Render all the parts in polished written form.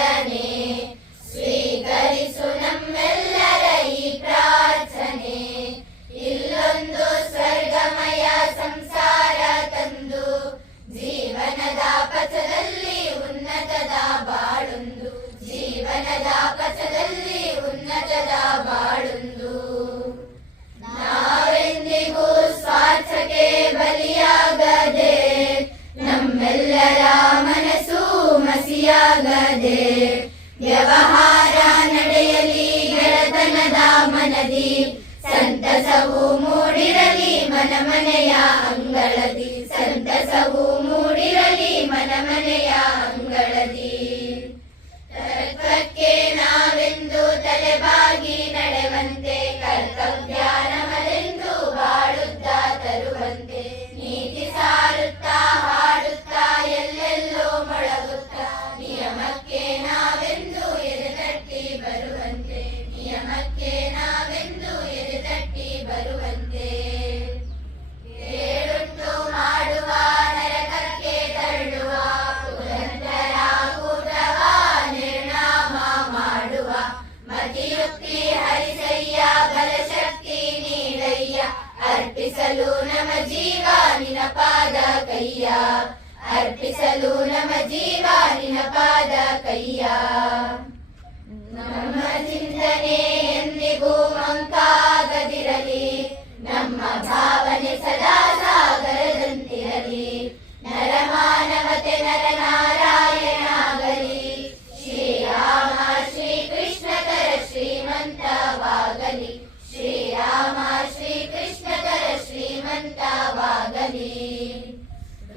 ವಂದನೆ. ಸ್ವೀಕರಿಸು ನಮ್ಮೆಲ್ಲರ ಈ ಪ್ರಾರ್ಥನೆ. ಇಲ್ಲೊಂದು ಸ್ವರ್ಗಮಯ ಸಂಸಾರ ತಂದು ಜೀವನದ ಪಥದಲ್ಲಿ ಉನ್ನತದ ಬಾಳೊಂದು. ಜೀವನದ ಪಥದಲ್ಲಿ ಉನ್ನತದ ಬಾಳೊಂದು. ನಾವೆಂದಿಗೂ ಸ್ವಾರ್ಥಕ್ಕೆ ಬಲಿಯಾಗದೆ, ನಮ್ಮೆಲ್ಲರ ಮನಸ್ಸು ಮಸಿಯಾಗದೆ, ವ್ಯವಹಾರ ನಡೆಯಲಿ ಗೆಳತನದ ಮನದಿ. ಸಂತಸವು ಮೂಡಿರಲಿ ಮನ ಮನೆಯ ಅಂಗಳದಿ. ಸಂತಸವು ಮೂಡಿರಲಿ ಮನ ಮನೆಯ ಅಂಗಳದಿ. ತತ್ವಕ್ಕೆ ನಾವೆಂದು ತಲೆಬಾಗಿ ನಡೆವಂತೆ, ಕರ್ತವ್ಯ ನಮದೆಂದು ಬಾಳುತ್ತಾ ತರುವಂತೆ. ನೀತಿ ಸಾರುತ್ತಾ ಹಾಡುತ್ತಾ ಎಲ್ಲೆಲ್ಲೋ ಮೊಳಗುತ್ತಾ, ನಿಯಮಕ್ಕೆ ನಾವೆಂದು ಎದೆತಟ್ಟಿ ಬರುವಂತೆ. ನಿಯಮಕ್ಕೆ ನಾವೆಂದು ಎದೆತಟ್ಟಿ ಬರುವಂತೆ. ಕೇಳುಂಟು ಮಾಡುವ ನರಕಕ್ಕೆ ತಳ್ಳುವ, ಕುತಂತ್ರ ಕೂಟವ ನಿರ್ನಾಮ ಮಾಡುವ. ಮತಿಯುಕ್ತಿ ಹರಿಸಯ್ಯ, ಬಲಶಕ್ತಿ ನೀಡಯ್ಯ. ಅರ್ಪಿಸಲು ನಮ ಜೀವ ನಿನ ಪಾದ ಕೈಯ. ಅರ್ಪಿಸಲು ನಮ ಜೀವ ನಿನ ಪಾದ ಕೈಯ. ನಮ್ಮ ಚಿಂತನೆ ಎಂದಿಗೂ ಮಂಕಾಗದಿರಲಿ, ನಮ್ಮ ಭಾವನೆ ಸದಾ ಸಾಗರದಂತಿರಲಿ. ನರಮಾನವತೆ ನರನಾರಾಯಣಾಗಲಿ, ಶ್ರೀರಾಮ ಶ್ರೀಕೃಷ್ಣಕರ ಶ್ರೀಮಂತವಾಗಲಿ. ಶ್ರೀರಾಮ ಶ್ರೀಕೃಷ್ಣಕರ ಶ್ರೀಮಂತವಾಗಲಿ.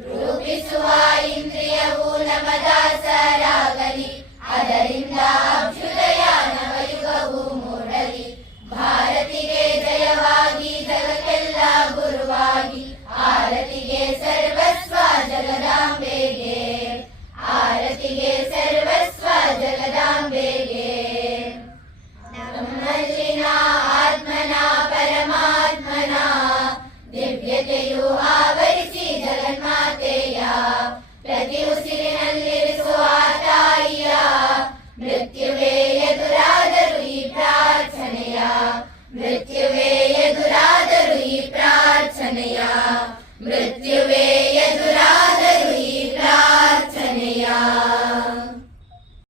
ರೂಪಿಸುವ ಇಂದ್ರಿಯವು ನಮ ದಾಸರಾಗಲಿ, ಅದರಿಂದ